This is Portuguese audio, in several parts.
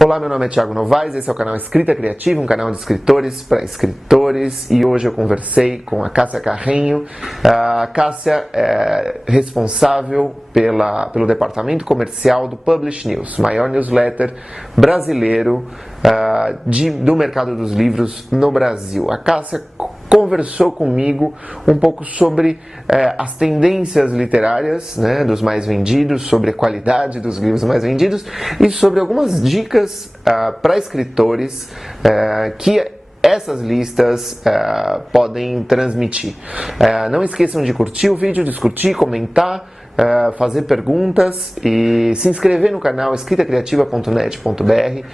Olá, meu nome é Thiago Novaes, esse é o canal Escrita Criativa, um canal de escritores para escritores, e hoje eu conversei com a Cássia Carrenho. A Cássia é responsável pelo departamento comercial do Publish News, maior newsletter brasileiro do mercado dos livros no Brasil. A Cássia conversou comigo um pouco sobre as tendências literárias, né, dos mais vendidos, sobre a qualidade dos livros mais vendidos e sobre algumas dicas para escritores que essas listas podem transmitir. Não esqueçam de curtir o vídeo, discutir, comentar, fazer perguntas e se inscrever no canal escritacriativa.net.br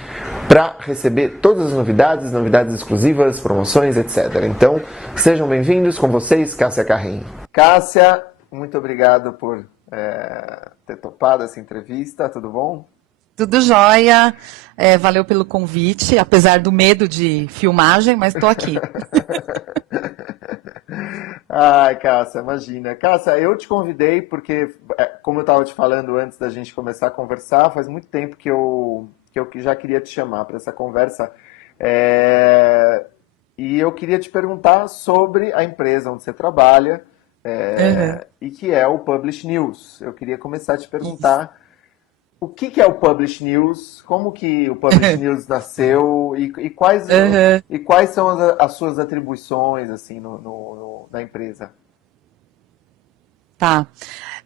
para receber todas as novidades exclusivas, promoções, etc. Então, sejam bem-vindos, com vocês, Cássia Carrenho. Cássia, muito obrigado por ter topado essa entrevista, tudo bom? Tudo jóia, valeu pelo convite, apesar do medo de filmagem, mas estou aqui. Ai, Cássia, imagina. Cássia, eu te convidei porque, como eu estava te falando antes da gente começar a conversar, faz muito tempo que eu já queria te chamar para essa conversa. E eu queria te perguntar sobre a empresa onde você trabalha, e que é o Publish News. Eu queria começar a te perguntar o que é o Publish News, como que o Publish News nasceu e quais são as suas atribuições assim, na empresa? Tá.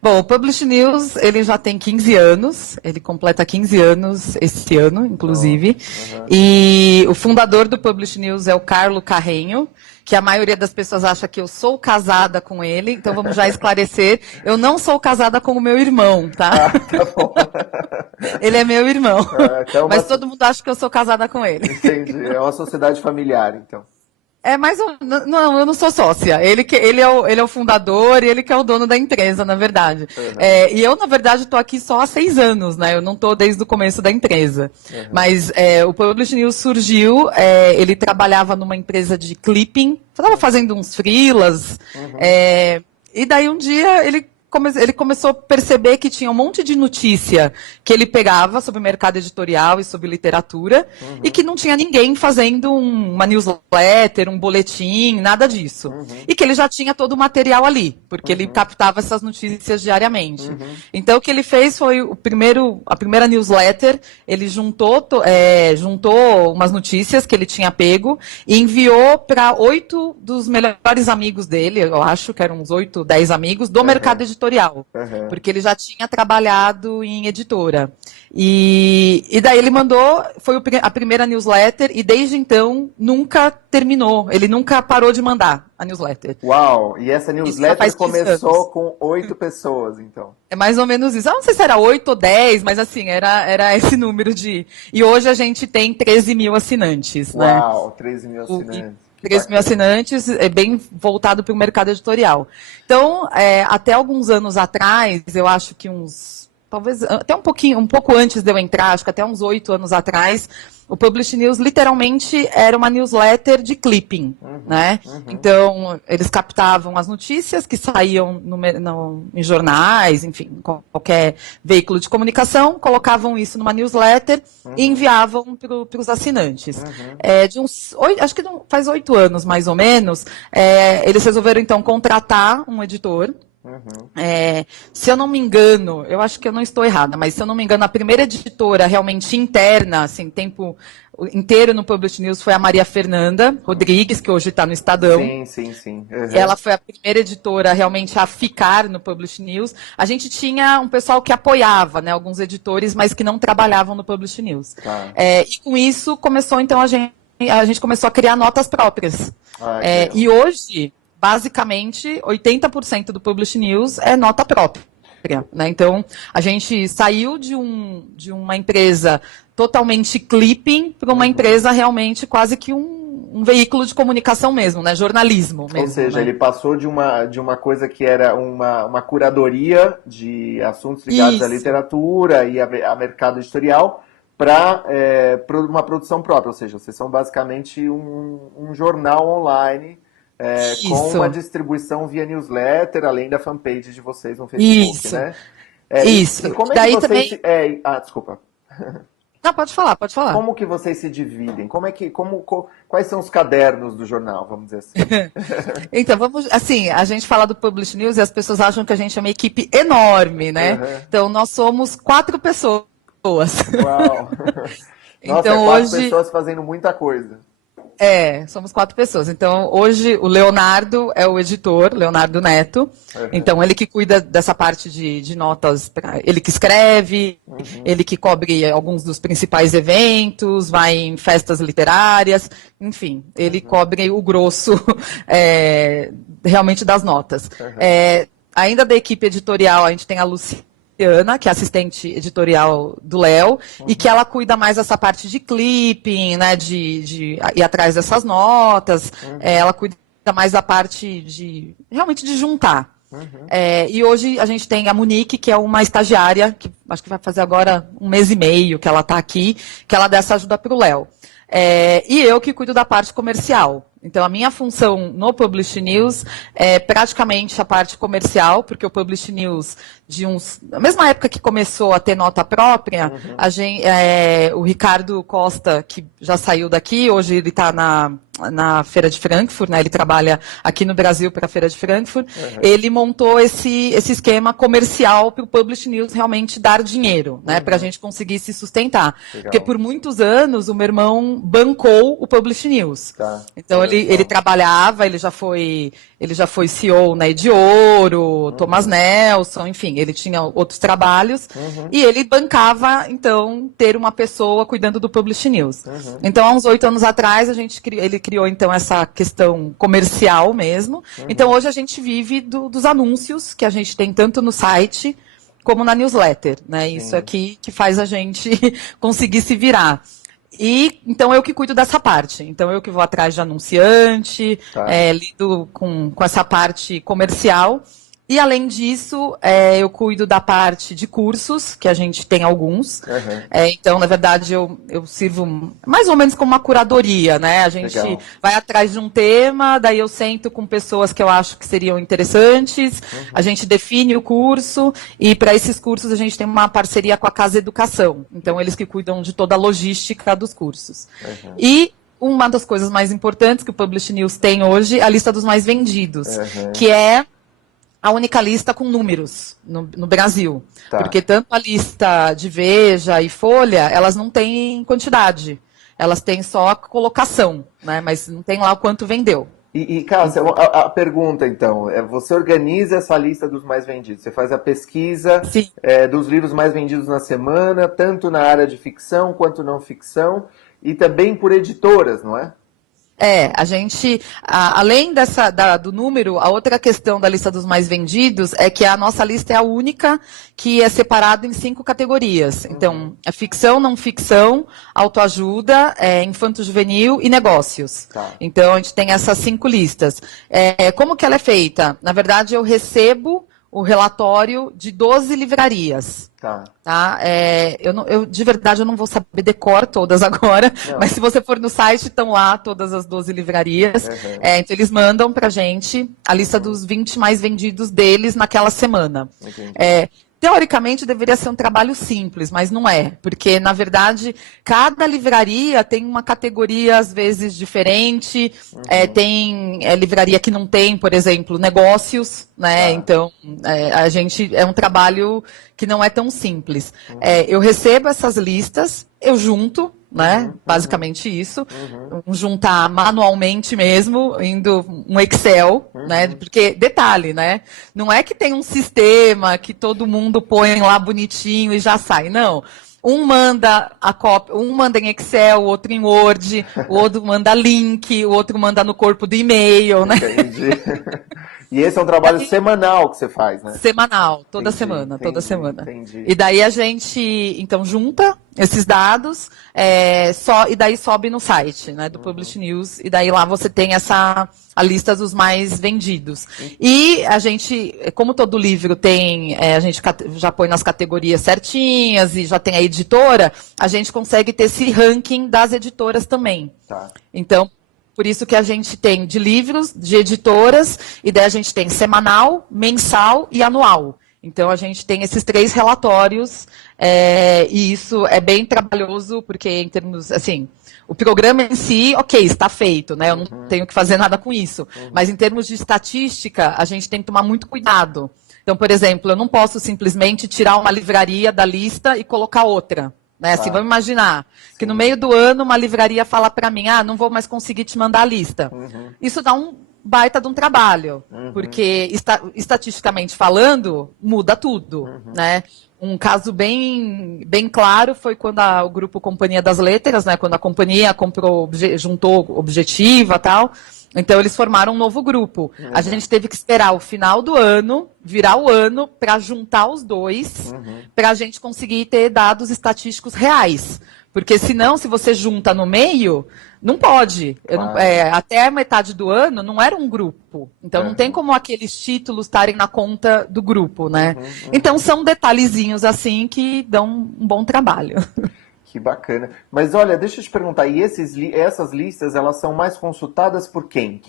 Bom, o Publish News, ele já tem 15 anos, ele completa 15 anos esse ano, inclusive, e o fundador do Publish News é o Carlo Carrenho, que a maioria das pessoas acha que eu sou casada com ele, então vamos já esclarecer, eu não sou casada com o meu irmão, tá? Ah, tá bom. Ele é meu irmão, mas todo mundo acha que eu sou casada com ele. Entendi, é uma sociedade familiar, então. Não, eu não sou sócia. Ele é o fundador e ele que é o dono da empresa, na verdade. E eu, na verdade, estou aqui só há 6 anos, né? Eu não estou desde o começo da empresa. Mas o Publish News surgiu, ele trabalhava numa empresa de clipping, estava fazendo uns freelas, e daí um dia ele começou a perceber que tinha um monte de notícia que ele pegava sobre mercado editorial e sobre literatura, e que não tinha ninguém fazendo uma newsletter, um boletim, nada disso. E que ele já tinha todo o material ali, porque ele captava essas notícias diariamente. Então o que ele fez foi a primeira newsletter, ele juntou umas notícias que ele tinha pego e enviou para 8 dos melhores amigos dele, eu acho que eram uns 8, 10 amigos, do mercado editorial. Porque ele já tinha trabalhado em editora. E daí ele mandou, foi a primeira newsletter, e desde então nunca terminou. Ele nunca parou de mandar a newsletter. Uau! E essa newsletter começou com 8 pessoas, então. É mais ou menos isso. Eu não sei se era 8 ou 10, mas assim, era esse número de... E hoje a gente tem 13 mil assinantes, né? Uau, 13 mil assinantes. 3 mil assinantes, é bem voltado para o mercado editorial. Então, até alguns anos atrás, eu acho que talvez até um pouco antes de eu entrar, acho que até uns 8 anos atrás, o Publish News literalmente era uma newsletter de clipping, né? Então, eles captavam as notícias que saíam em jornais, enfim, qualquer veículo de comunicação, colocavam isso numa newsletter e enviavam para os assinantes. Acho que faz 8 anos, mais ou menos, eles resolveram, então, contratar um editor. Se eu não me engano, eu acho que eu não estou errada, mas se eu não me engano, a primeira editora realmente interna, assim, tempo inteiro no Publish News, foi a Maria Fernanda Rodrigues, que hoje está no Estadão. Sim. Ela foi a primeira editora realmente a ficar no Publish News. A gente tinha um pessoal que apoiava, né, alguns editores, mas que não trabalhavam no Publish News. E com isso começou, então, a gente começou a criar notas próprias. E hoje, basicamente, 80% do Publish News é nota própria. Né? Então, a gente saiu de uma empresa totalmente clipping para uma empresa realmente quase que um veículo de comunicação mesmo, né? Jornalismo mesmo. Ou seja, né? ele passou de uma coisa que era uma curadoria de assuntos ligados à literatura e a mercado editorial para uma produção própria. Ou seja, vocês são basicamente um jornal online com uma distribuição via newsletter, além da fanpage de vocês no Facebook, né? Isso. E como é Daí que vocês... também... desculpa. Não, pode falar, pode falar. Como que vocês se dividem? Quais são os cadernos do jornal, vamos dizer assim? Então, vamos, assim, a gente fala do Publish News e as pessoas acham que a gente é uma equipe enorme, né? Uhum. Então, nós somos 4 pessoas. Uau! Nossa, Então, 4 hoje, pessoas fazendo muita coisa. somos 4 pessoas. Então, hoje, o Leonardo é o editor, Leonardo Neto. Uhum. Então, ele que cuida dessa parte de notas, ele que escreve, ele que cobre alguns dos principais eventos, vai em festas literárias, enfim, ele cobre o grosso realmente das notas. Ainda da equipe editorial, a gente tem a Luciana, que é assistente editorial do Léo, e que ela cuida mais dessa parte de clipping, né, de ir atrás dessas notas, ela cuida mais da parte realmente de juntar. E hoje a gente tem a Monique, que é uma estagiária, que acho que vai fazer agora 1 mês e meio que ela está aqui, que ela dá essa ajuda para o Léo. E eu que cuido da parte comercial. Então, a minha função no Publish News é praticamente a parte comercial, porque o Publish News, na mesma época que começou a ter nota própria, o Ricardo Costa, que já saiu daqui, hoje ele está na Feira de Frankfurt, né? Ele trabalha aqui no Brasil para a Feira de Frankfurt, ele montou esse esquema comercial para o Publish News realmente dar dinheiro, né? Para a gente conseguir se sustentar. Legal. Porque por muitos anos o meu irmão bancou o Publish News. Tá. Então ele trabalhava, ele já foi CEO na Ediouro, Thomas Nelson, enfim, ele tinha outros trabalhos, e ele bancava, então, ter uma pessoa cuidando do Publish News. Então, há uns 8 anos atrás, ele criou, então, essa questão comercial mesmo. Então, hoje a gente vive dos anúncios que a gente tem tanto no site como na newsletter, né? Isso aqui que faz a gente conseguir se virar. E, então, eu que cuido dessa parte. Então, eu que vou atrás de anunciante, lido com essa parte comercial. E, além disso, eu cuido da parte de cursos, que a gente tem alguns. Então, na verdade, eu sirvo mais ou menos como uma curadoria, né? A gente vai atrás de um tema, daí eu sento com pessoas que eu acho que seriam interessantes, a gente define o curso, e para esses cursos a gente tem uma parceria com a Casa Educação. Então, eles que cuidam de toda a logística dos cursos. E uma das coisas mais importantes que o Publish News tem hoje é a lista dos mais vendidos, que é a única lista com números no Brasil. Porque tanto a lista de Veja e Folha, elas não têm quantidade. Elas têm só a colocação, né? Mas não tem lá o quanto vendeu. Cássia, a pergunta, então, você organiza essa lista dos mais vendidos, você faz a pesquisa dos livros mais vendidos na semana, tanto na área de ficção quanto não ficção, e também por editoras, não é? A gente, além do número, a outra questão da lista dos mais vendidos é que a nossa lista é a única que é separada em 5 categorias. Então, é ficção, não ficção, autoajuda, infanto-juvenil e negócios. Então, a gente tem essas 5 listas. Como que ela é feita? Na verdade, eu recebo o relatório de 12 livrarias. De verdade, eu não vou saber decor todas agora, mas se você for no site, estão lá todas as 12 livrarias. Então, eles mandam para a gente a lista dos 20 mais vendidos deles naquela semana. Teoricamente, deveria ser um trabalho simples, mas não é. Porque, na verdade, cada livraria tem uma categoria, às vezes, diferente. Tem livraria que não tem, por exemplo, negócios, né? Então, é um trabalho que não é tão simples. Eu recebo essas listas, eu junto, né? Basicamente isso. Juntar manualmente mesmo, indo um Excel, né? Porque, detalhe, né? Não é que tem um sistema que todo mundo põe lá bonitinho e já sai, não. Um manda a cópia, um manda em Excel, o outro em Word, o outro manda link, o outro manda no corpo do e-mail, né? Entendi. E esse é um trabalho semanal que você faz, né? Semanal, toda semana. Entendi. E daí a gente, então, junta esses dados, e daí sobe no site, né, do Publish News, e daí lá você tem a lista dos mais vendidos. E a gente, como todo livro tem, a gente já põe nas categorias certinhas e já tem a editora, a gente consegue ter esse ranking das editoras também. Então, por isso que a gente tem de livros, de editoras, e daí a gente tem semanal, mensal e anual. Então, a gente tem esses 3 relatórios, e isso é bem trabalhoso, porque em termos, assim, o programa em si, ok, está feito, né? Eu não tenho que fazer nada com isso. Mas em termos de estatística, a gente tem que tomar muito cuidado. Então, por exemplo, eu não posso simplesmente tirar uma livraria da lista e colocar outra. Né? Assim, vamos imaginar que no meio do ano uma livraria fala para mim, não vou mais conseguir te mandar a lista. Isso dá um baita de um trabalho, porque estatisticamente falando, muda tudo, né? Um caso bem claro foi quando o grupo Companhia das Letras, né? Quando a companhia juntou Objetiva e tal, então eles formaram um novo grupo. A gente teve que esperar o final do ano, virar o ano, para juntar os dois, para a gente conseguir ter dados estatísticos reais. Porque senão, se você junta no meio, não pode. Até a metade do ano não era um grupo. Então não tem como aqueles títulos estarem na conta do grupo, né? Então são detalhezinhos assim que dão um bom trabalho. Que bacana. Mas olha, deixa eu te perguntar, e essas listas, elas são mais consultadas por quem?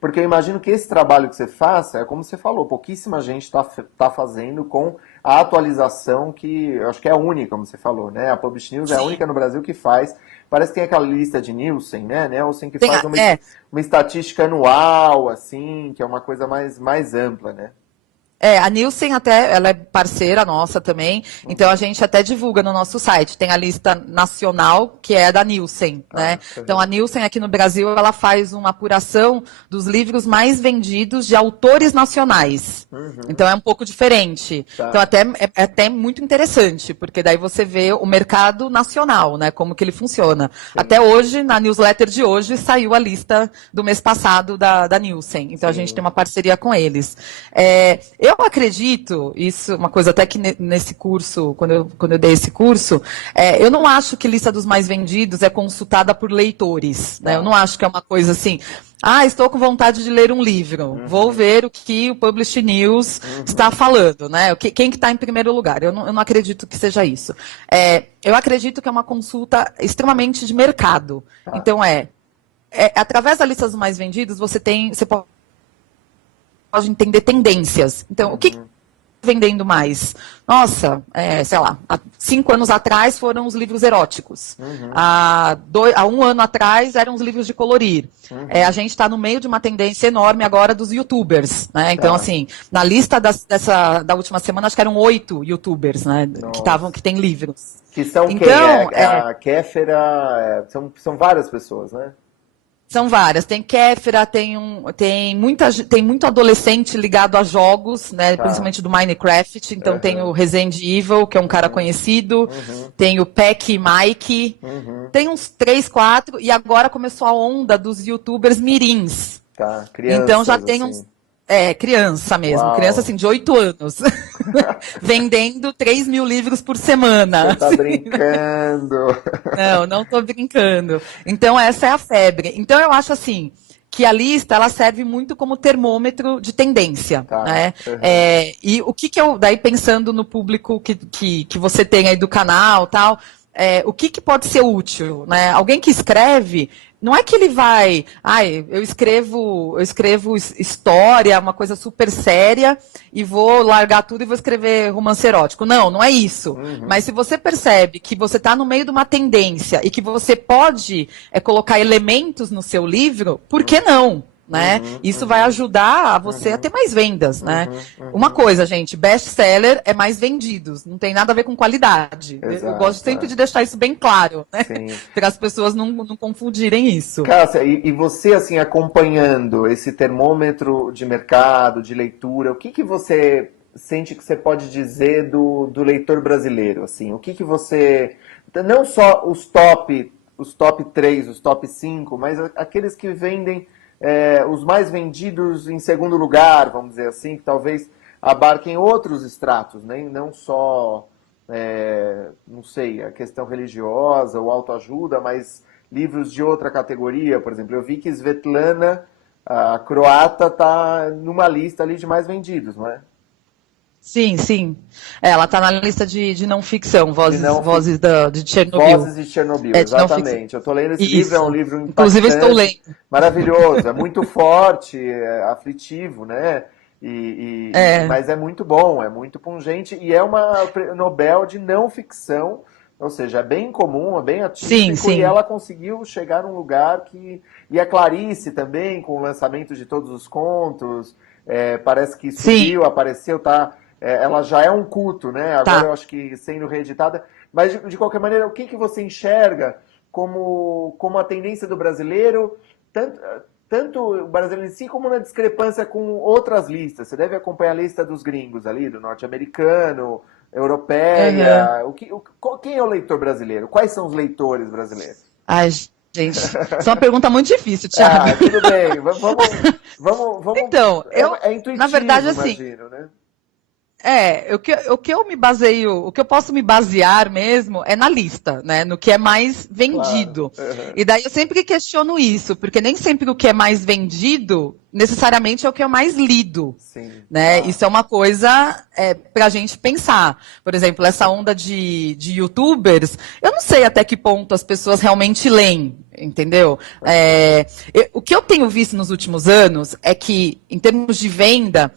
Porque eu imagino que esse trabalho que você faça, é como você falou, pouquíssima gente está fazendo com a atualização que eu acho que é a única, como você falou, né? A Publish News é a única no Brasil que faz. Parece que tem aquela lista de Nielsen, né? Nielsen que faz uma estatística anual, assim, que é uma coisa mais ampla, né? A Nielsen ela é parceira nossa também, então a gente até divulga no nosso site, tem a lista nacional, que é da Nielsen, né? Então a Nielsen aqui no Brasil, ela faz uma apuração dos livros mais vendidos de autores nacionais, então é um pouco diferente, então é até muito interessante, porque daí você vê o mercado nacional, né, como que ele funciona. Até hoje, na newsletter de hoje, saiu a lista do mês passado da Nielsen, então a gente tem uma parceria com eles. Eu acredito, isso é uma coisa até que nesse curso, quando eu dei esse curso, eu não acho que lista dos mais vendidos é consultada por leitores, né? Eu não acho que é uma coisa assim, estou com vontade de ler um livro, vou ver o que o Publish News está falando, né? Quem que está em primeiro lugar? Eu não acredito que seja isso. Eu acredito que é uma consulta extremamente de mercado. Então através da lista dos mais vendidos, você pode entender tendências. Então, o que está vendendo mais? Nossa, sei lá, há 5 anos atrás foram os livros eróticos. Há 1 ano atrás eram os livros de colorir. A gente está no meio de uma tendência enorme agora dos youtubers, né? Então, assim, na lista da última semana, acho que eram 8 youtubers, né? Que têm livros. Que são então, quem? A Kéfera, são várias pessoas, né? São várias. Tem Kéfera, tem muito adolescente ligado a jogos, né? Principalmente do Minecraft. Então tem o Resident Evil, que é um cara conhecido. Tem o Peck Mike. Tem uns 3, 4. E agora começou a onda dos youtubers mirins. Crianças, então já tem uns... criança mesmo. Uau. Criança assim, de 8 anos. Vendendo 3 mil livros por semana. Você tá brincando. Não estou brincando. Então, essa é a febre. Então, eu acho assim, que a lista, ela serve muito como termômetro de tendência. Né? E o que eu, daí pensando no público que você tem aí do canal, tal, o que pode ser útil? Né? Alguém que escreve... Não é que ele vai, eu escrevo história, uma coisa super séria, e vou largar tudo e vou escrever romance erótico. Não é isso. Mas se você percebe que você está no meio de uma tendência e que você pode colocar elementos no seu livro, por que não? Né? Isso vai ajudar você a ter mais vendas, né? Uma coisa, gente, best-seller é mais vendidos, não tem nada a ver com qualidade. Exato, eu gosto sempre de deixar isso bem claro, né? Para as pessoas não confundirem isso. Cássia, e você, assim, acompanhando esse termômetro de mercado, de leitura, o que você sente que você pode dizer do leitor brasileiro, assim? O que você... Não só os top 3, os top 5, mas aqueles que vendem... os mais vendidos em segundo lugar, vamos dizer assim, que talvez abarquem outros estratos, né? Não só, não sei, a questão religiosa ou autoajuda, mas livros de outra categoria. Por exemplo, eu vi que Svetlana, a croata, está numa lista ali de mais vendidos, não é? Sim. Ela está na lista de não ficção, Vozes de Chernobyl. Vozes de Chernobyl, exatamente. Eu estou lendo esse livro, é um livro impactante. Inclusive, estou lendo. Maravilhoso, é muito forte, é aflitivo, né? Mas é muito bom, é muito pungente e é uma Nobel de não ficção, ou seja, é bem comum, é bem atípico e ela conseguiu chegar num lugar que... E a Clarice também, com o lançamento de todos os contos, parece que subiu, apareceu, tá... ela já é um culto, né? Agora eu acho que sendo reeditada. Mas, de qualquer maneira, o que você enxerga como a tendência do brasileiro, tanto o brasileiro em si, como na discrepância com outras listas? Você deve acompanhar a lista dos gringos ali, do norte-americano, europeia. Quem é o leitor brasileiro? Quais são os leitores brasileiros? Ai, gente, isso é uma pergunta muito difícil, Thiago. Tudo bem. Vamos então, é intuitivo, na verdade, assim, imagino, né? O que eu me baseio, o que eu posso me basear mesmo é na lista, né? No que é mais vendido. Claro. E daí eu sempre questiono isso, porque nem sempre o que é mais vendido necessariamente é o que é mais lido. Sim. Né? Isso é uma coisa para a gente pensar. Por exemplo, essa onda de youtubers, eu não sei até que ponto as pessoas realmente leem, entendeu? O que eu tenho visto nos últimos anos é que, em termos de venda,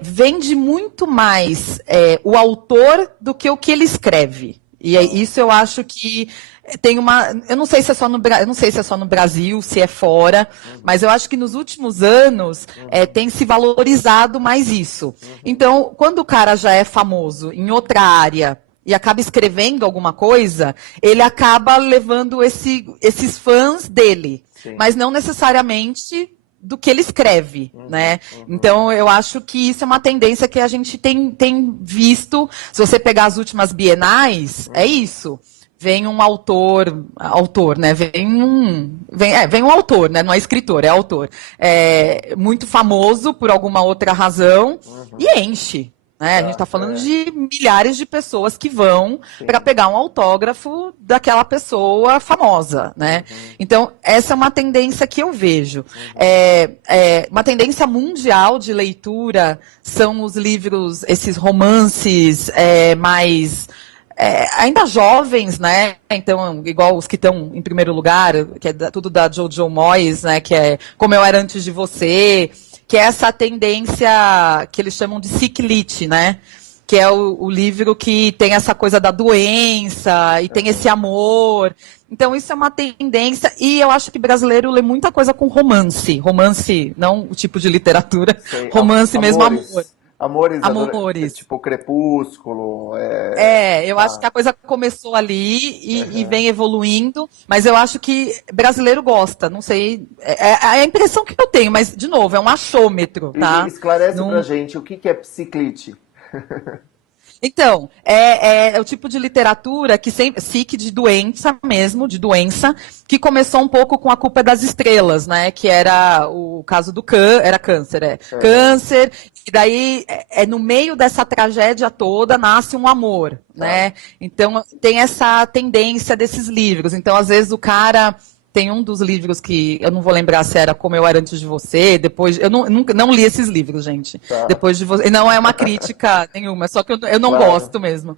vende muito mais o autor do que o que ele escreve. E isso eu acho que tem eu não sei se é só no Brasil, se é fora, mas eu acho que nos últimos anos tem se valorizado mais isso. Então, quando o cara já é famoso em outra área e acaba escrevendo alguma coisa, ele acaba levando esses fãs dele, mas não necessariamente do que ele escreve, né? Então, eu acho que isso é uma tendência que a gente tem visto. Se você pegar as últimas bienais, é isso. Vem um autor, né? Vem um autor, né? Não é escritor, é autor. Muito famoso por alguma outra razão e enche. Né? A gente está falando de milhares de pessoas que vão para pegar um autógrafo daquela pessoa famosa, né? Então, essa é uma tendência que eu vejo. Uma tendência mundial de leitura são os livros, esses romances mais... ainda jovens, né? Então, igual os que estão em primeiro lugar, que é tudo da Jojo Moyes, né? Que é Como Eu Era Antes de Você, que é essa tendência que eles chamam de sick lit, né? Que é o livro que tem essa coisa da doença e tem esse amor. Então, isso é uma tendência, e eu acho que brasileiro lê muita coisa com romance. Romance, não o tipo de literatura, romance mesmo, amor. Amores. Tipo Crepúsculo. Eu acho que a coisa começou ali e vem evoluindo, mas eu acho que brasileiro gosta, não sei, é a impressão que eu tenho, mas, de novo, é um achômetro, tá? E esclarece pra gente o que é psiclite. Então, é o tipo de literatura que sempre, sic de doença mesmo, de doença, que começou um pouco com A Culpa é das Estrelas, né? Que era o caso do câncer, câncer, e daí, no meio dessa tragédia toda, nasce um amor, né? Então, tem essa tendência desses livros. Então, às vezes, o cara... Tem um dos livros que, eu não vou lembrar se era Como Eu Era Antes de Você, depois... Eu não li esses livros, gente. Tá. Depois de você... Não é uma crítica nenhuma, só que eu não gosto mesmo.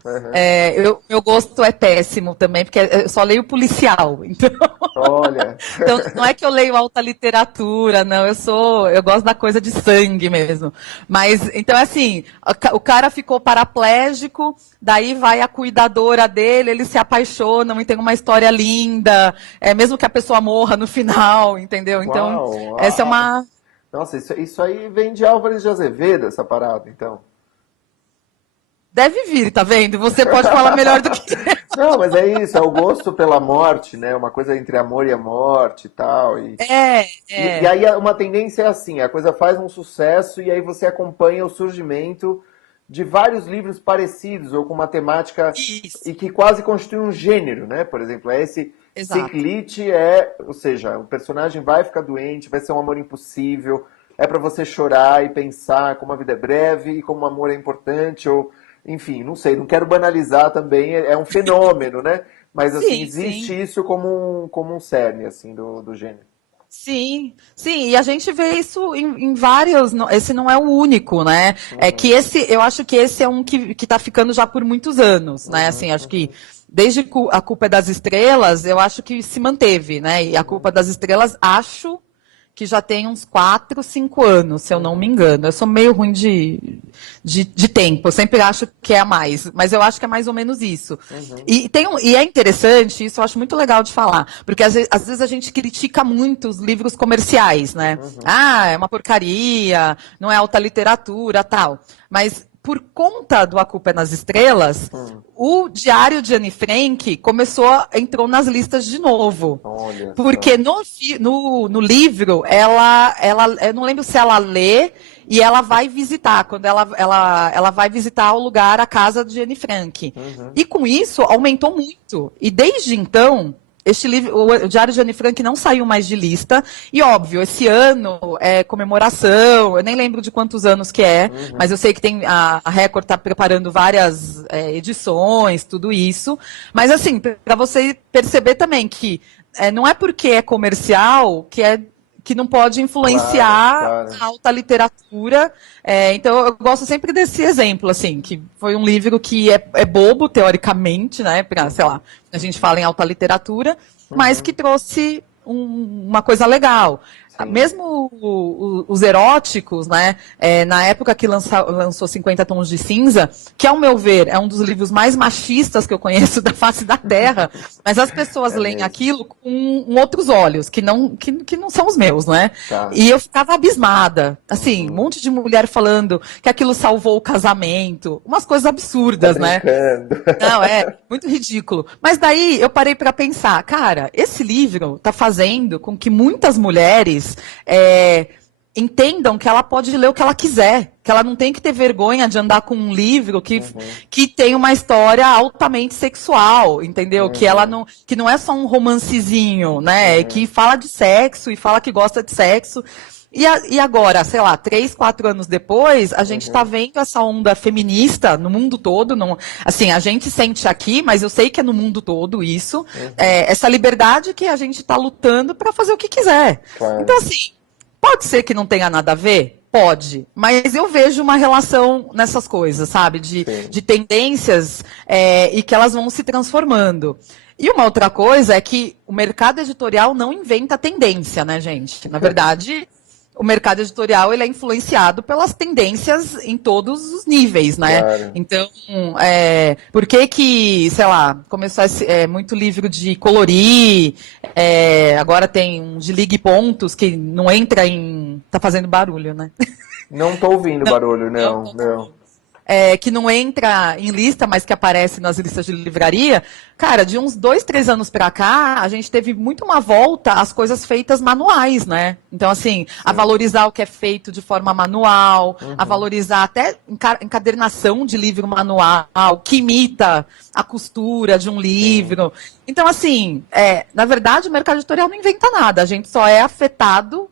Meu gosto é péssimo também, porque eu só leio policial. Então... Olha! Então, não é que eu leio alta literatura, não. Eu gosto da coisa de sangue mesmo. Mas, então, assim, o cara ficou paraplégico, daí vai a cuidadora dele, eles se apaixonam e tem uma história linda, mesmo que a pessoa morra no final, entendeu? Então, Uau. essa é uma... Nossa, isso aí vem de Álvares de Azevedo, essa parada, então. Deve vir, tá vendo? Você pode falar melhor do que... Não, mas é isso, é o gosto pela morte, né? Uma coisa entre amor e a morte e tal. E aí uma tendência é assim, a coisa faz um sucesso e aí você acompanha o surgimento de vários livros parecidos ou com uma temática e que quase constitui um gênero, né? Por exemplo, esse ciclite ou seja, o personagem vai ficar doente, vai ser um amor impossível, é para você chorar e pensar como a vida é breve e como o amor é importante, ou enfim, não sei, não quero banalizar também, é um fenômeno, né? Mas assim, existe isso como um cerne assim, do gênero. Sim, e a gente vê isso em vários, esse não é o único, né? Eu acho que esse é um que tá ficando já por muitos anos, né? Assim, acho que desde A Culpa é das Estrelas, eu acho que se manteve, né? E A Culpa das Estrelas, acho que já tem uns 4, 5 anos, se eu não me engano. Eu sou meio ruim de tempo, eu sempre acho que é a mais, mas eu acho que é mais ou menos isso. E é interessante, isso eu acho muito legal de falar, porque às vezes a gente critica muito os livros comerciais, né? Ah, é uma porcaria, não é alta literatura, tal. Mas por conta do A Culpa é nas Estrelas, o Diário de Anne Frank entrou nas listas de novo. Olha porque no livro, eu não lembro se ela lê e ela vai visitar, quando ela vai visitar o lugar, a casa de Anne Frank. E com isso, aumentou muito. E desde então, este livro, o Diário de Anne Frank não saiu mais de lista, e óbvio, esse ano é comemoração, eu nem lembro de quantos anos que é, mas eu sei que a Record está preparando várias edições, tudo isso, mas assim, para você perceber também que não é porque é comercial que não pode influenciar a alta literatura. Então, eu gosto sempre desse exemplo, assim, que foi um livro que é bobo, teoricamente, né, sei lá, a gente fala em alta literatura, mas que trouxe uma coisa legal. Mesmo os eróticos, né, na época que lançou 50 Tons de Cinza, que, ao meu ver, é um dos livros mais machistas que eu conheço da face da Terra, mas as pessoas leem aquilo com outros olhos, que não são os meus, né? E eu ficava abismada. Assim, um monte de mulher falando que aquilo salvou o casamento, umas coisas absurdas, né? Não, muito ridículo. Mas daí eu parei para pensar, cara, esse livro está fazendo com que muitas mulheres entendam que ela pode ler o que ela quiser, que ela não tem que ter vergonha de andar com um livro que tem uma história altamente sexual, entendeu? Que não é só um romancezinho, né? Que fala de sexo e fala que gosta de sexo. E agora, sei lá, 3, 4 anos depois, a gente está vendo essa onda feminista no mundo todo. Assim, a gente sente aqui, mas eu sei que é no mundo todo isso. Essa liberdade que a gente está lutando para fazer o que quiser. Então, assim, pode ser que não tenha nada a ver? Pode. Mas eu vejo uma relação nessas coisas, sabe? De tendências e que elas vão se transformando. E uma outra coisa é que o mercado editorial não inventa tendência, né, gente? Na verdade, o mercado editorial ele é influenciado pelas tendências em todos os níveis, né? Claro. Então, por que, sei lá, começou muito livro de colorir, agora tem um de ligue pontos que não entra em... Tá fazendo barulho, né? Não tô ouvindo barulho, não. Que não entra em lista, mas que aparece nas listas de livraria, cara, de uns 2, 3 anos pra cá, a gente teve muito uma volta às coisas feitas manuais, né? Então, assim, a valorizar o que é feito de forma manual, a valorizar até encadernação de livro manual, que imita a costura de um livro. Então, assim, na verdade, o mercado editorial não inventa nada, a gente só é afetado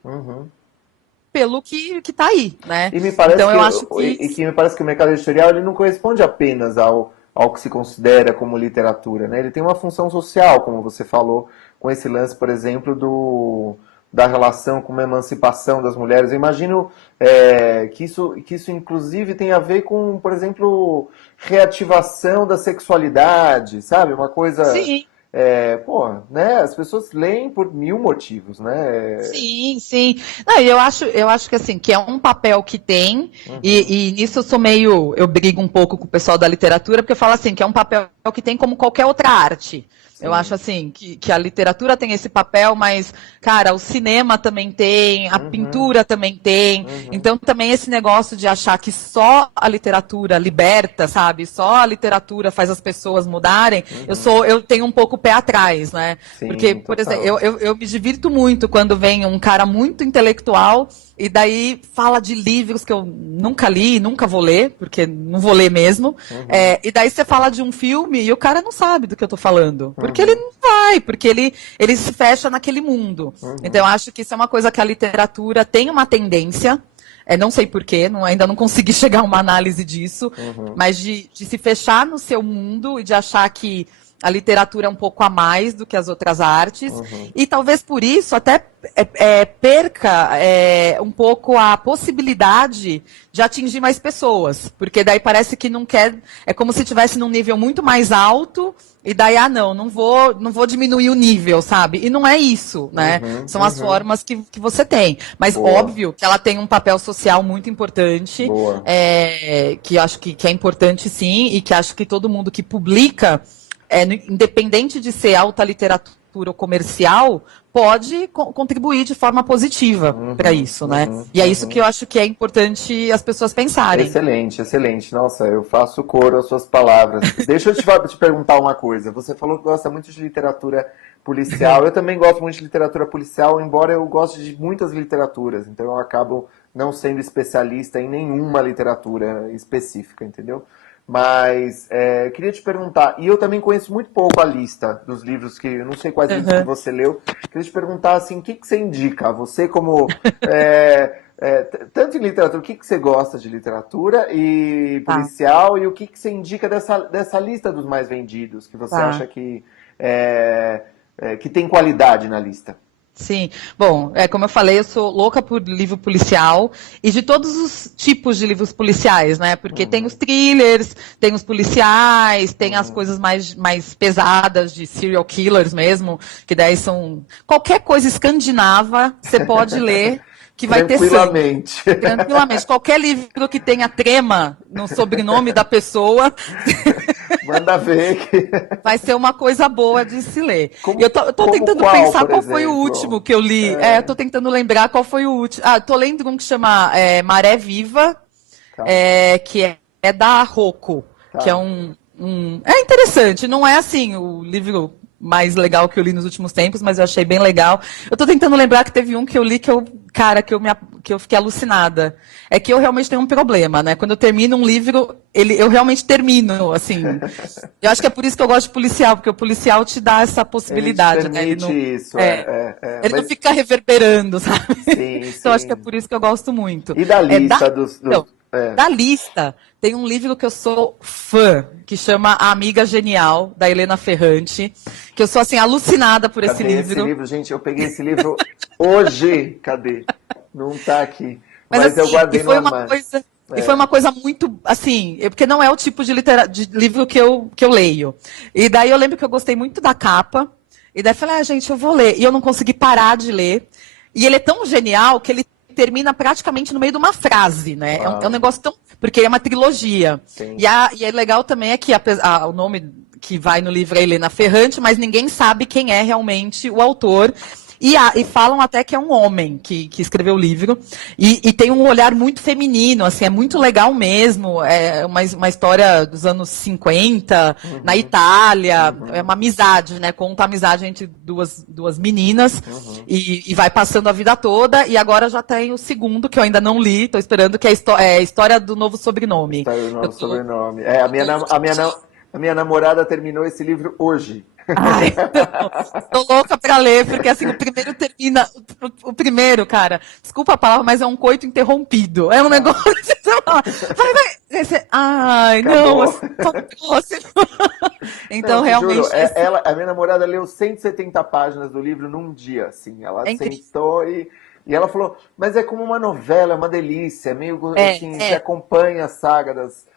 pelo que está aí, né? E me parece então, eu acho que me parece que o mercado editorial ele não corresponde apenas ao que se considera como literatura, né? Ele tem uma função social, como você falou, com esse lance, por exemplo, da relação com a emancipação das mulheres. Eu imagino que isso inclusive tem a ver com, por exemplo, reativação da sexualidade, sabe? Uma coisa... Sim. né? As pessoas leem por 1000 motivos, né? Sim. Não, eu acho que assim, que é um papel que tem, e nisso eu brigo um pouco com o pessoal da literatura, porque eu falo assim, que é um papel que tem como qualquer outra arte. Eu acho assim, que a literatura tem esse papel, mas, cara, o cinema também tem, a pintura também tem. Então, também esse negócio de achar que só a literatura liberta, sabe? Só a literatura faz as pessoas mudarem, eu tenho um pouco o pé atrás, né? Sim, porque, por exemplo, eu me divirto muito quando vem um cara muito intelectual e daí fala de livros que eu nunca li, nunca vou ler, porque não vou ler mesmo. E daí você fala de um filme e o cara não sabe do que eu tô falando. Porque ele não vai, porque ele se fecha naquele mundo. Então eu acho que isso é uma coisa que a literatura tem uma tendência, não sei porquê, ainda não consegui chegar a uma análise disso, mas de se fechar no seu mundo e de achar que a literatura é um pouco a mais do que as outras artes, e talvez por isso até perca um pouco a possibilidade de atingir mais pessoas, porque daí parece que não quer, é como se estivesse num nível muito mais alto, e daí, não vou diminuir o nível, sabe? E não é isso, né? São as formas que você tem. Mas óbvio que ela tem um papel social muito importante, que acho que é importante sim, e que acho que todo mundo que publica, independente de ser alta literatura ou comercial, pode contribuir de forma positiva para isso, né? E é isso que eu acho que é importante as pessoas pensarem. Excelente, excelente. Nossa, eu faço coro às suas palavras. Deixa eu te perguntar uma coisa. Você falou que gosta muito de literatura policial. Eu também gosto muito de literatura policial, embora eu goste de muitas literaturas. Então eu acabo não sendo especialista em nenhuma literatura específica, entendeu? Mas queria te perguntar, e eu também conheço muito pouco a lista dos livros que, eu não sei quais livros que você leu, queria te perguntar assim, o que você indica? Você como, tanto em literatura, o que você gosta de literatura e policial, e o que você indica dessa lista dos mais vendidos, que você acha que tem qualidade na lista? Sim, bom, como eu falei, eu sou louca por livro policial e de todos os tipos de livros policiais, né? Porque tem os thrillers, tem os policiais, tem as coisas mais pesadas de serial killers mesmo, que daí são qualquer coisa escandinava, você pode ler. Que vai ter sangue. Tranquilamente. Qualquer livro que tenha trema no sobrenome da pessoa. Manda ver que... vai ser uma coisa boa de se ler. Eu tô tentando pensar qual foi o último que eu li. Eu tô tentando lembrar qual foi o último. Tô lendo um que chama Maré Viva, que é da Rocco, que é é interessante. Não é assim o livro mais legal que eu li nos últimos tempos, mas eu achei bem legal. Eu tô tentando lembrar que teve um que eu li que eu fiquei alucinada. É que eu realmente tenho um problema, né? Quando eu termino um livro, eu realmente termino, assim. Eu acho que é por isso que eu gosto de policial, porque o policial te dá essa possibilidade, né? Ele não, isso, ele não fica reverberando, sabe? Sim, então acho que é por isso que eu gosto muito. E da lista Da lista, tem um livro que eu sou fã, que chama A Amiga Genial, da Helena Ferrante, que eu sou, assim, alucinada por esse livro. Esse livro, gente, eu peguei esse livro hoje. Cadê? Não tá aqui. Mas eu guardei no armário. E foi uma coisa muito, assim, porque não é o tipo de livro que eu leio. E daí eu lembro que eu gostei muito da capa, e daí eu falei, gente, eu vou ler. E eu não consegui parar de ler. E ele é tão genial que ele termina praticamente no meio de uma frase, né? É um negócio tão... Porque é uma trilogia. E é legal também que o nome que vai no livro é Helena Ferrante, mas ninguém sabe quem é realmente o autor. E falam até que é um homem que escreveu o livro. E tem um olhar muito feminino, assim, é muito legal mesmo. É uma história dos anos 50, na Itália. É uma amizade, né? Conta a amizade entre duas meninas. E vai passando a vida toda. E agora já tem o segundo, que eu ainda não li. Estou esperando, que é a história do novo sobrenome. Sobrenome. A minha namorada terminou esse livro hoje. Ai, tô louca pra ler, porque assim, o primeiro termina. O primeiro, cara, desculpa a palavra, mas é um coito interrompido. É um negócio. Ai, acabou. Não, então, realmente. Juro, a minha namorada leu 170 páginas do livro num dia, assim. Ela sentou e ela falou, mas é como uma novela, é uma delícia, meio assim, você acompanha a saga das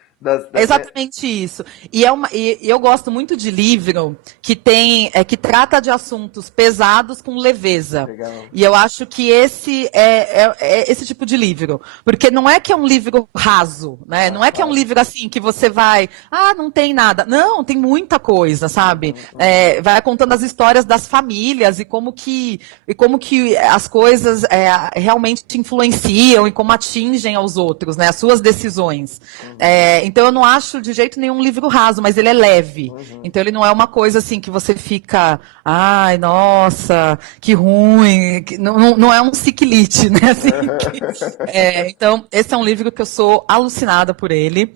exatamente isso. E eu gosto muito de livro que trata de assuntos pesados com leveza. Legal. E eu acho que esse é esse tipo de livro. Porque não é que é um livro raso, né? Não é que é um livro assim que você vai, não tem nada. Não, tem muita coisa, sabe? Vai contando as histórias das famílias e como que as coisas realmente te influenciam e como atingem aos outros, né? As suas decisões. Então eu não acho de jeito nenhum um livro raso, mas ele é leve. Então ele não é uma coisa assim que você fica, ai, nossa, que ruim. Não é um ciclite, né? Assim, então, esse é um livro que eu sou alucinada por ele.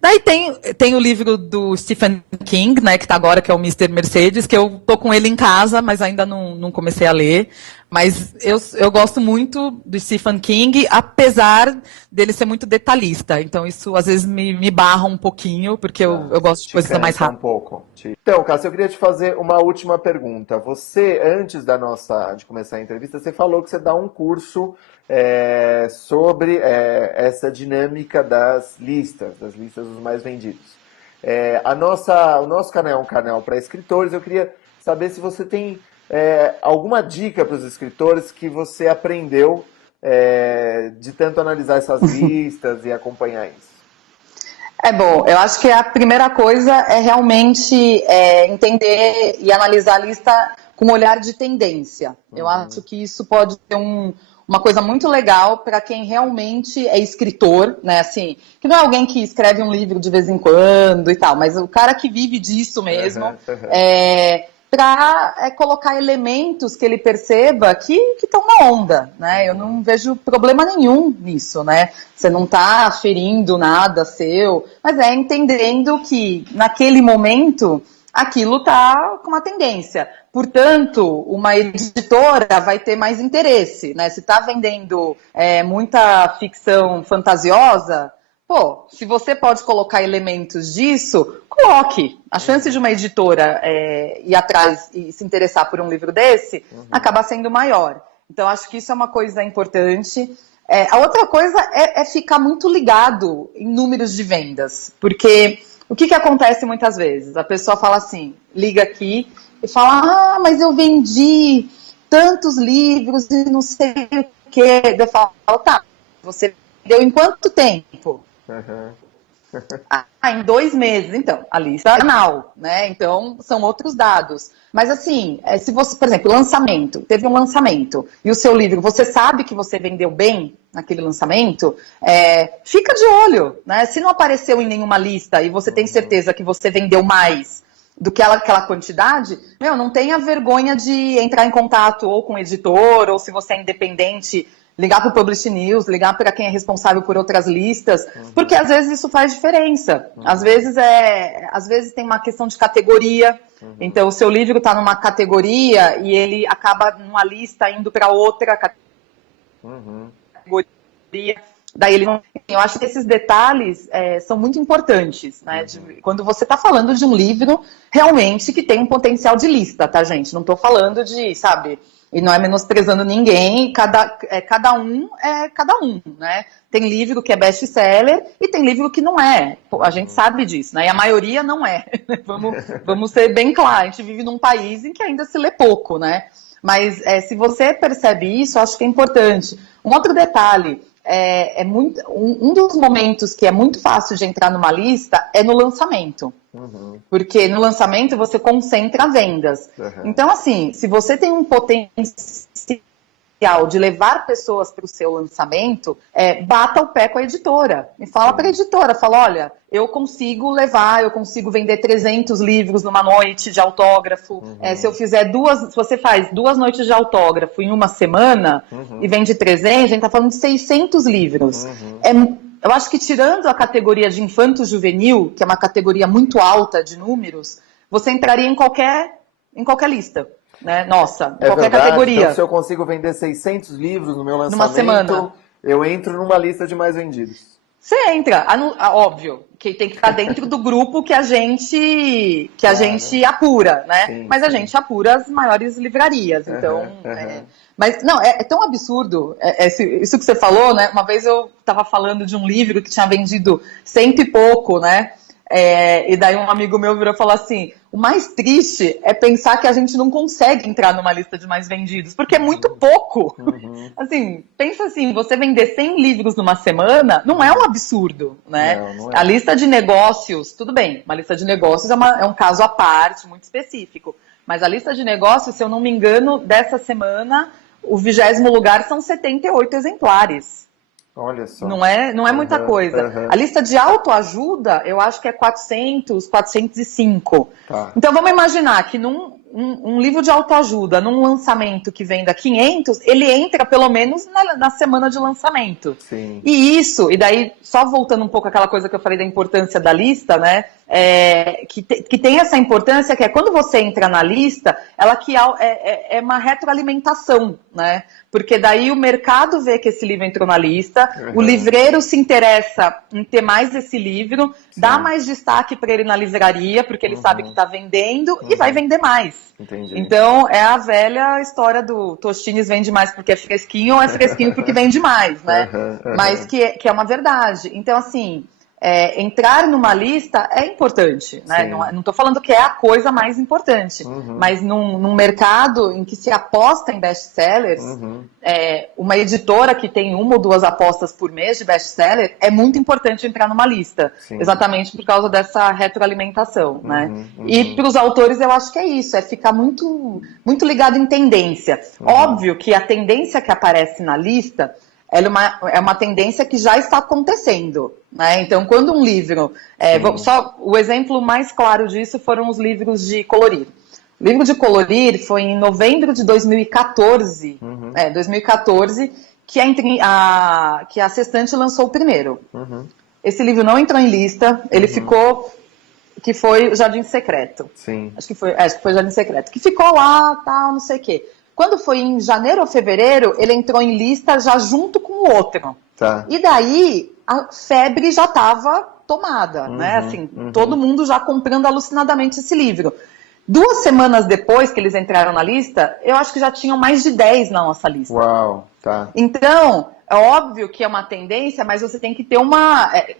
Daí tem o livro do Stephen King, né, que tá agora, que é o Mr. Mercedes, que eu tô com ele em casa, mas ainda não comecei a ler. Mas eu gosto muito do Stephen King, apesar dele ser muito detalhista. Então isso às vezes me barra um pouquinho, porque eu gosto de coisas mais rápidas. Um pouco. Então, Cássia, eu queria te fazer uma última pergunta. Você, antes de começar a entrevista, você falou que você dá um curso sobre essa dinâmica das listas dos mais vendidos. O nosso canal é um canal para escritores. Eu queria saber se você tem alguma dica para os escritores que você aprendeu de tanto analisar essas listas e acompanhar isso. Bom, eu acho que a primeira coisa é realmente entender e analisar a lista com um olhar de tendência. Eu acho que isso pode ser uma coisa muito legal para quem realmente é escritor, né? Assim, que não é alguém que escreve um livro de vez em quando e tal, mas o cara que vive disso mesmo, para colocar elementos que ele perceba que estão na onda, né? Eu não vejo problema nenhum nisso, né? Você não está ferindo nada seu, mas entendendo que naquele momento aquilo está com uma tendência. Portanto, uma editora vai ter mais interesse, né? Se está vendendo muita ficção fantasiosa, se você pode colocar elementos disso, coloque. A chance de uma editora ir atrás e se interessar por um livro desse acaba sendo maior. Então, acho que isso é uma coisa importante. A outra coisa é ficar muito ligado em números de vendas. Porque o que acontece muitas vezes? A pessoa fala assim, liga aqui e fala, mas eu vendi tantos livros e não sei o quê. Eu falo, tá, você vendeu em quanto tempo? Em 2 meses, então, a lista é anual, né? Então, são outros dados. Mas assim, se você, por exemplo, teve um lançamento, e o seu livro, você sabe que você vendeu bem naquele lançamento, fica de olho, né? Se não apareceu em nenhuma lista e você tem certeza que você vendeu mais do que aquela quantidade, não tenha vergonha de entrar em contato ou com o editor, ou se você é independente, ligar para o Publish News, ligar para quem é responsável por outras listas, porque às vezes isso faz diferença. Às vezes tem uma questão de categoria, então o seu livro está numa categoria e ele acaba numa lista indo para outra categoria. Daí ele não. Eu acho que esses detalhes são muito importantes, né? Quando você está falando de um livro realmente que tem um potencial de lista, tá, gente? Não estou falando de, sabe? E não é menosprezando ninguém, cada um é cada um, né? Tem livro que é best-seller e tem livro que não é. A gente sabe disso, né? E a maioria não é. Vamos ser bem claros, a gente vive num país em que ainda se lê pouco, né? Mas se você percebe isso, acho que é importante. Um outro detalhe, um dos momentos que é muito fácil de entrar numa lista é no lançamento. Porque no lançamento você concentra vendas. Então, assim, se você tem um potencial de levar pessoas para o seu lançamento, bata o pé com a editora. E fala para a editora, olha, eu consigo vender 300 livros numa noite de autógrafo. Se você faz 2 noites de autógrafo em uma semana e vende 300, a gente está falando de 600 livros. Eu acho que tirando a categoria de infanto-juvenil, que é uma categoria muito alta de números, você entraria em qualquer lista, né? Nossa, qualquer categoria. Então, se eu consigo vender 600 livros no meu lançamento, numa semana, eu entro numa lista de mais vendidos. Você entra, óbvio, que tem que estar dentro do grupo que a gente apura, né? Sim, mas a gente apura as maiores livrarias, então... Mas, não, é tão absurdo isso que você falou, né? Uma vez eu estava falando de um livro que tinha vendido 100 e pouco, né? E daí um amigo meu virou e falou assim, o mais triste é pensar que a gente não consegue entrar numa lista de mais vendidos, porque é muito pouco. Assim, pensa assim, você vender 100 livros numa semana não é um absurdo, né? Não é. A lista de negócios, tudo bem, uma lista de negócios é um caso à parte, muito específico. Mas a lista de negócios, se eu não me engano, dessa semana, o 20º lugar são 78 exemplares. Olha só. Não é muita coisa. A lista de autoajuda, eu acho que é 400, 405. Tá. Então, vamos imaginar que um livro de autoajuda, num lançamento que venda 500, ele entra pelo menos na semana de lançamento. Sim. E daí, só voltando um pouco àquela coisa que eu falei da importância da lista, né? que tem essa importância, que é quando você entra na lista, ela que é uma retroalimentação, né? Porque daí o mercado vê que esse livro entrou na lista, o livreiro se interessa em ter mais esse livro, dá mais destaque para ele na livraria, porque ele sabe que está vendendo e vai vender mais. Entendi. Então, é a velha história do Tostines vende mais porque é fresquinho ou é fresquinho porque vende mais, né? Mas que é uma verdade. Então, assim, entrar numa lista é importante, né? Não estou falando que é a coisa mais importante, mas num mercado em que se aposta em best-sellers, uma editora que tem 1 ou 2 apostas por mês de best-seller, é muito importante entrar numa lista, exatamente por causa dessa retroalimentação, né? E para os autores eu acho que é isso, é ficar muito, muito ligado em tendência. Óbvio que a tendência que aparece na lista é uma tendência que já está acontecendo, né? Então, quando um livro... só o exemplo mais claro disso foram os livros de colorir. O livro de colorir foi em novembro de 2014, 2014 que a Sextante lançou o primeiro. Esse livro não entrou em lista, ele ficou... que foi o Jardim Secreto. Acho que foi o Jardim Secreto. Que ficou lá, tal, não sei o quê. Quando foi em janeiro ou fevereiro, ele entrou em lista já junto com o outro. E daí, a febre já estava tomada, né? Assim, todo mundo já comprando alucinadamente esse livro. 2 semanas depois que eles entraram na lista, eu acho que já tinham mais de 10 na nossa lista. Uau, Então, é óbvio que é uma tendência, mas você tem que ter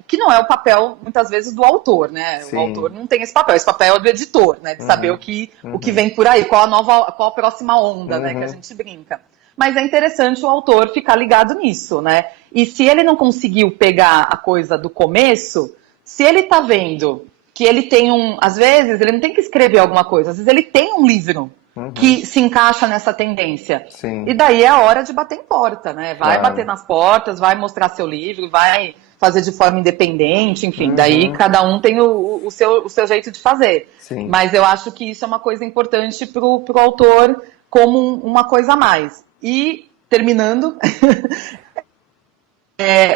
que não é o papel, muitas vezes, do autor, né? O autor não tem esse papel é do editor, né? De saber o que vem por aí, qual a próxima onda, né? Que a gente brinca. Mas é interessante o autor ficar ligado nisso, né? E se ele não conseguiu pegar a coisa do começo, se ele tá vendo que ele tem às vezes, ele não tem que escrever alguma coisa, às vezes ele tem um livro que se encaixa nessa tendência. E daí é a hora de bater em porta, né? Vai bater nas portas, vai mostrar seu livro, vai fazer de forma independente, enfim. Daí cada um tem o seu jeito de fazer. Mas eu acho que isso é uma coisa importante pro autor como uma coisa a mais. E, terminando,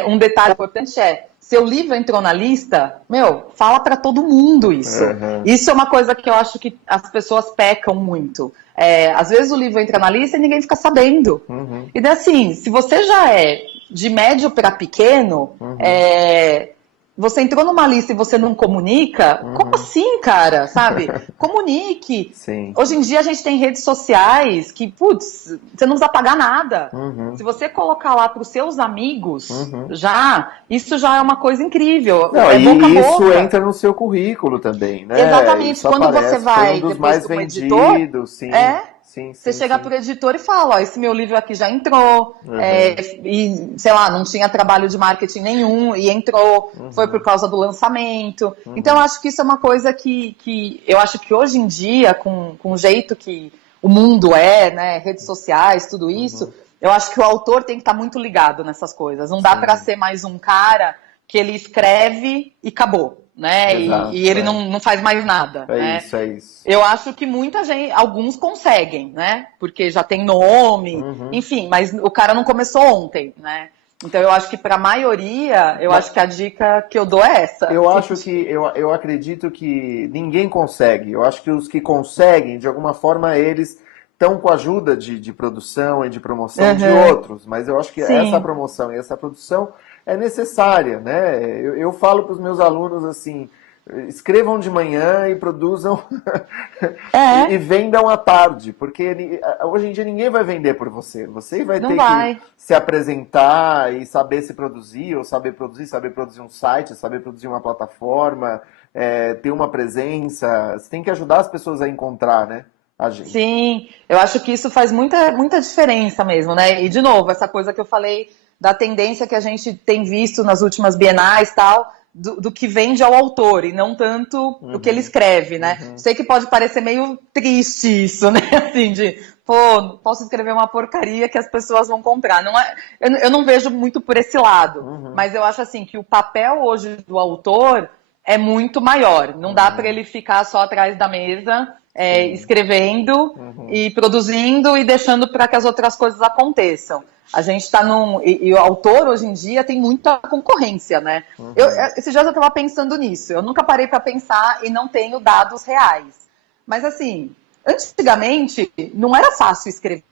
um detalhe importante seu livro entrou na lista, fala para todo mundo isso. Isso é uma coisa que eu acho que as pessoas pecam muito. Às vezes o livro entra na lista e ninguém fica sabendo. E daí, assim, se você já é de médio para pequeno, você entrou numa lista e você não comunica, como assim, cara? Sabe? Comunique. Hoje em dia a gente tem redes sociais que, você não precisa pagar nada. Se você colocar lá para os seus amigos, isso já é uma coisa incrível. Não, e boca isso entra no seu currículo também, né? Exatamente. Isso quando você vai um dos depois mais como vendidos, editor, você chega pro editor e fala, esse meu livro aqui já entrou, e, sei lá, não tinha trabalho de marketing nenhum, e entrou, foi por causa do lançamento. Então, eu acho que isso é uma coisa que eu acho que hoje em dia, com o jeito que o mundo né, redes sociais, tudo isso, eu acho que o autor tem que estar muito ligado nessas coisas. Não dá para ser mais um cara que ele escreve e acabou. Né? E ele não faz mais nada. É né? isso. Eu acho que muita gente, alguns conseguem, né? Porque já tem nome, enfim, mas o cara não começou ontem, né? Então eu acho que para a maioria, acho que a dica que eu dou é essa. Eu acredito que ninguém consegue. Eu acho que os que conseguem, de alguma forma, eles estão com a ajuda de produção e de promoção de outros. Mas eu acho que essa promoção e essa produção é necessária, né? Eu falo para os meus alunos assim, escrevam de manhã e produzam e vendam à tarde, porque hoje em dia ninguém vai vender por você. Você vai ter que se apresentar e saber se produzir, ou saber produzir um site, saber produzir uma plataforma, ter uma presença. Você tem que ajudar as pessoas a encontrar, né? A gente. Sim, eu acho que isso faz muita diferença mesmo, né? E de novo, essa coisa que eu falei da tendência que a gente tem visto nas últimas bienais, tal, do que vende ao autor, e não tanto o que ele escreve, né? Sei que pode parecer meio triste isso, né? Assim, posso escrever uma porcaria que as pessoas vão comprar. Não é, eu não vejo muito por esse lado, mas eu acho assim, que o papel hoje do autor é muito maior. Não dá para ele ficar só atrás da mesa escrevendo e produzindo e deixando para que as outras coisas aconteçam. A gente está e o autor, hoje em dia, tem muita concorrência, né? Esses dias eu estava pensando nisso. Eu nunca parei para pensar e não tenho dados reais. Mas, assim, antigamente, não era fácil escrever.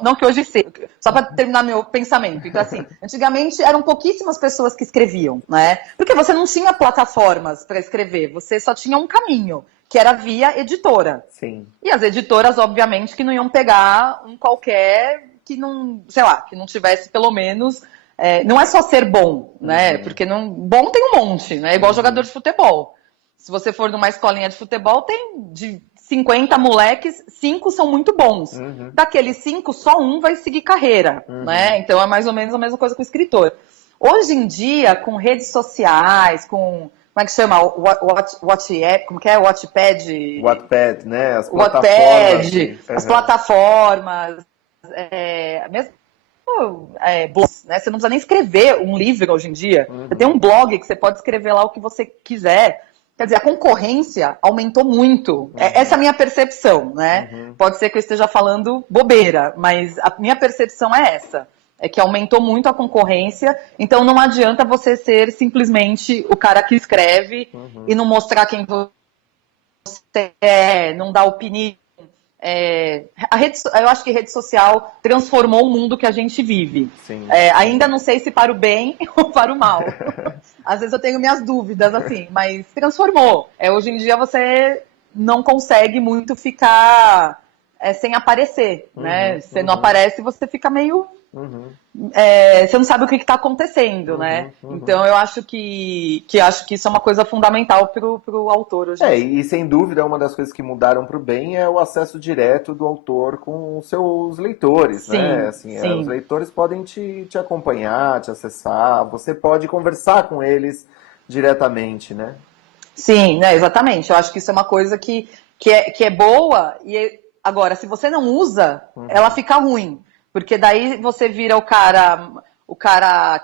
Não que hoje seja, só para terminar meu pensamento. Então, assim, antigamente eram pouquíssimas pessoas que escreviam, né? Porque você não tinha plataformas para escrever, você só tinha um caminho, que era via editora. Sim. E as editoras, obviamente, que não iam pegar um qualquer que não, sei lá, que não tivesse pelo menos. Não é só ser bom, né? Porque bom tem um monte, né? Igual jogador de futebol. Se você for numa escolinha de futebol, tem de 50 moleques, 5 são muito bons. Daqueles 5, só um vai seguir carreira, né? Então é mais ou menos a mesma coisa com o escritor. Hoje em dia, com redes sociais, com... Como é que chama? Como que é? Wattpad? Wattpad, né? As plataformas. As plataformas. Mesmo blogs, né? Você não precisa nem escrever um livro hoje em dia. Você tem um blog que você pode escrever lá o que você quiser. Quer dizer, a concorrência aumentou muito. Essa é a minha percepção, né? Pode ser que eu esteja falando bobeira, mas a minha percepção é essa. É que aumentou muito a concorrência, então não adianta você ser simplesmente o cara que escreve e não mostrar quem você é, não dar opinião. Eu acho que rede social transformou o mundo que a gente vive. Ainda não sei se para o bem ou para o mal. Às vezes eu tenho minhas dúvidas, assim, mas transformou. Hoje em dia você não consegue muito ficar sem aparecer, né? Você não aparece, você fica meio... você não sabe o que está acontecendo, né? Então eu acho que isso é uma coisa fundamental para o autor hoje. E sem dúvida uma das coisas que mudaram para o bem é o acesso direto do autor com os seus leitores, né? Assim, os leitores podem te acompanhar, te acessar, você pode conversar com eles diretamente, né? Sim, né, exatamente. Eu acho que isso é uma coisa que é boa, e agora, se você não usa, ela fica ruim. Porque daí você vira o cara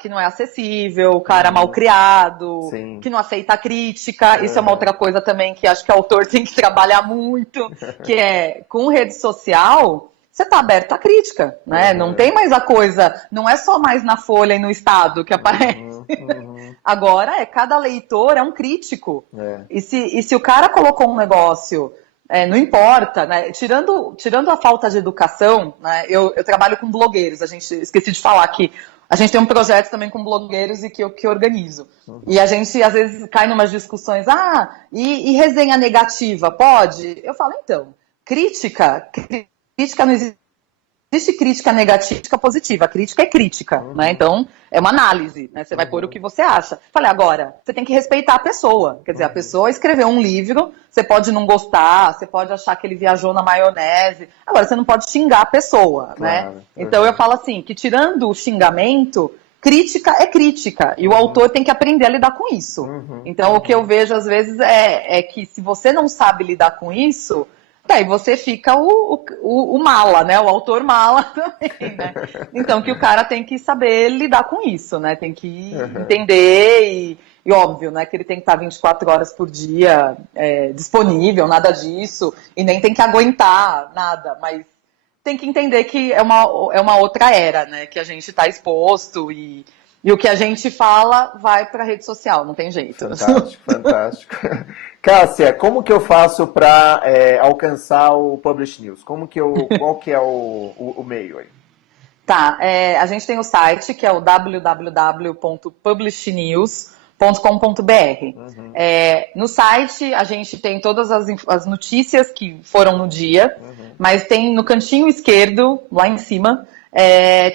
que não é acessível, o cara mal criado, que não aceita a crítica. Isso é uma outra coisa também que acho que o autor tem que trabalhar muito, que é, com rede social, você está aberto à crítica, né? Não tem mais a coisa, não é só mais na Folha e no Estado que aparece. Agora, cada leitor é um crítico. E se o cara colocou um negócio... não importa, né? Tirando a falta de educação, né? Eu trabalho com blogueiros, esqueci de falar que a gente tem um projeto também com blogueiros e que eu organizo. E a gente, às vezes, cai em umas discussões, e resenha negativa, pode? Eu falo, então, crítica não existe crítica negativa, crítica positiva. A crítica é crítica, né? Então, é uma análise, né? Você vai pôr o que você acha. Falei, agora, você tem que respeitar a pessoa. Quer dizer, a pessoa escreveu um livro, você pode não gostar, você pode achar que ele viajou na maionese. Agora, você não pode xingar a pessoa, né? Então, eu falo assim, que tirando o xingamento, crítica é crítica. E o autor tem que aprender a lidar com isso. Então, o que eu vejo, às vezes, é que se você não sabe lidar com isso... Daí você fica o mala, né? O autor mala também, né? Então que o cara tem que saber lidar com isso, né? Tem que entender e óbvio, né? Que ele tem que estar 24 horas por dia disponível, nada disso. E nem tem que aguentar nada, mas tem que entender que é uma outra era, né? Que a gente está exposto e o que a gente fala vai para a rede social, não tem jeito. Fantástico, fantástico. Cássia, como que eu faço para alcançar o Publish News? Qual que é o meio aí? Tá, a gente tem o site que é o www.publishnews.com.br. No site a gente tem todas as notícias que foram no dia, mas tem no cantinho esquerdo, lá em cima,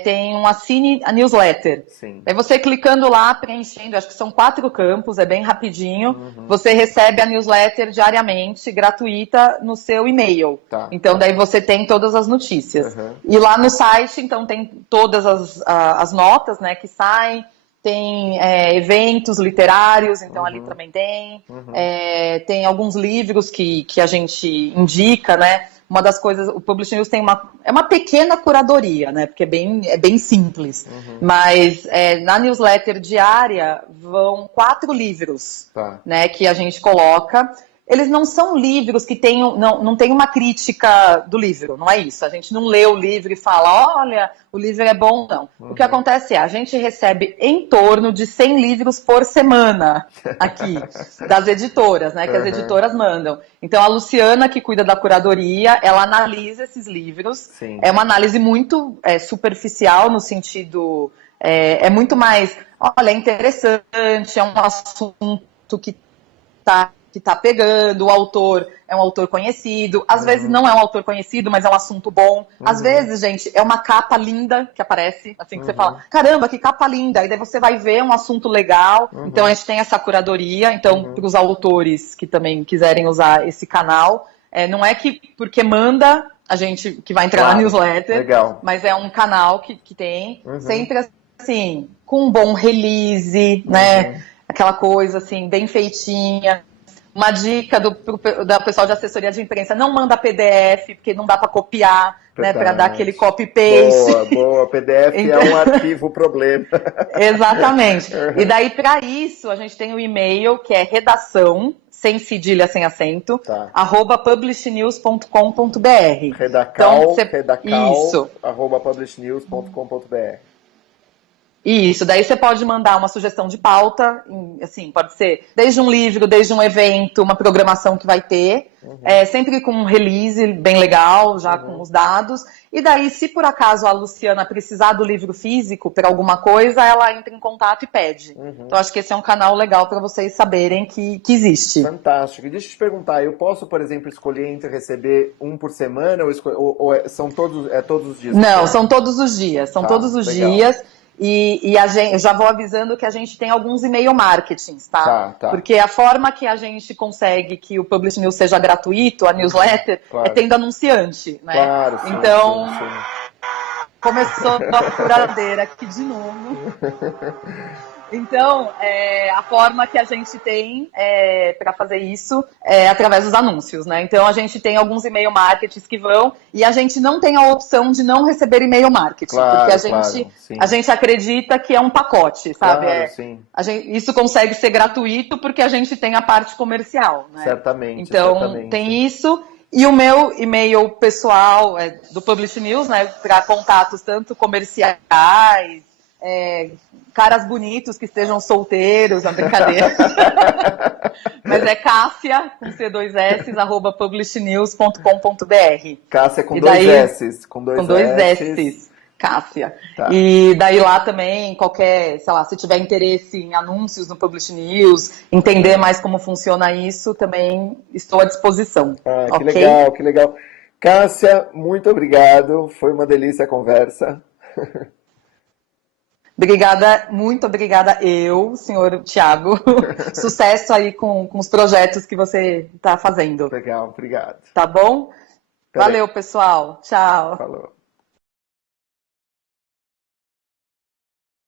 tem um assine a newsletter. Aí você clicando lá, preenchendo, acho que são 4 campos, é bem rapidinho, você recebe a newsletter diariamente, gratuita, no seu e-mail. Então daí você tem todas as notícias. E lá no site, então, tem todas as notas, né, que saem, tem eventos literários, então ali também tem. Tem alguns livros que a gente indica, né? Uma das coisas, o Publish News tem uma pequena curadoria, né? Porque é bem simples. Mas na newsletter diária vão 4 livros, né? Que a gente coloca. eles não são livros que tenham, não tem uma crítica do livro, não é isso. A gente não lê o livro e fala, olha, o livro é bom, não. O que acontece é, a gente recebe em torno de 100 livros por semana aqui, das editoras, né, que as editoras mandam. Então, a Luciana, que cuida da curadoria, ela analisa esses livros. Sim. É uma análise muito superficial, no sentido, é muito mais, olha, é interessante, é um assunto que tá pegando, o autor é um autor conhecido, às vezes não é um autor conhecido, mas é um assunto bom. Às vezes, gente, é uma capa linda que aparece, assim que você fala, caramba, que capa linda, e daí você vai ver um assunto legal. Então a gente tem essa curadoria, então para os autores que também quiserem usar esse canal, não é que porque manda a gente que vai entrar na newsletter, legal. Mas é um canal que tem, sempre assim, com um bom release, né, aquela coisa assim, bem feitinha. Uma dica do pessoal de assessoria de imprensa, não manda PDF, porque não dá para copiar, né, para dar aquele copy-paste. Boa, PDF então... é um arquivo problema. Exatamente. E daí, para isso, a gente tem o e-mail, que é redação, sem cedilha, sem acento, @publishnews.com.br. Redacal, isso. @publishnews.com.br. Isso, daí você pode mandar uma sugestão de pauta, assim, pode ser desde um livro, desde um evento, uma programação que vai ter, sempre com um release bem legal, já com os dados, e daí, se por acaso a Luciana precisar do livro físico para alguma coisa, ela entra em contato e pede. Então, acho que esse é um canal legal para vocês saberem que existe. Fantástico. E deixa eu te perguntar, eu posso, por exemplo, escolher entre receber um por semana, ou são todos os dias? Não, são todos os dias, todos os dias. E eu já vou avisando que a gente tem alguns e-mail marketings, tá? Porque a forma que a gente consegue que o Publish News seja gratuito, a newsletter, é tendo anunciante, né? Claro, sim, então, sim. Começou a furadeira aqui de novo. Então, a forma que a gente tem para fazer isso é através dos anúncios, né? Então, a gente tem alguns e-mail marketings que vão, e a gente não tem a opção de não receber e-mail marketing, porque a gente acredita que é um pacote, sabe? Isso consegue ser gratuito porque a gente tem a parte comercial, né? Certamente. Então, tem isso. E o meu e-mail pessoal é do Publish News, né? Para contatos tanto comerciais, caras bonitos que estejam solteiros, é uma brincadeira. Mas é Cássia, com C2S, @publishnews.com.br. Cássia com dois S. Com dois S. Cássia. Tá. E daí lá também, sei lá, se tiver interesse em anúncios no Publish News, entender mais como funciona isso, também estou à disposição. Que legal, que legal. Cássia, muito obrigado. Foi uma delícia a conversa. Obrigada, muito obrigada senhor Thiago. Sucesso aí com os projetos que você está fazendo. Legal, obrigado. Tá bom? Valeu, pessoal. Tchau. Falou.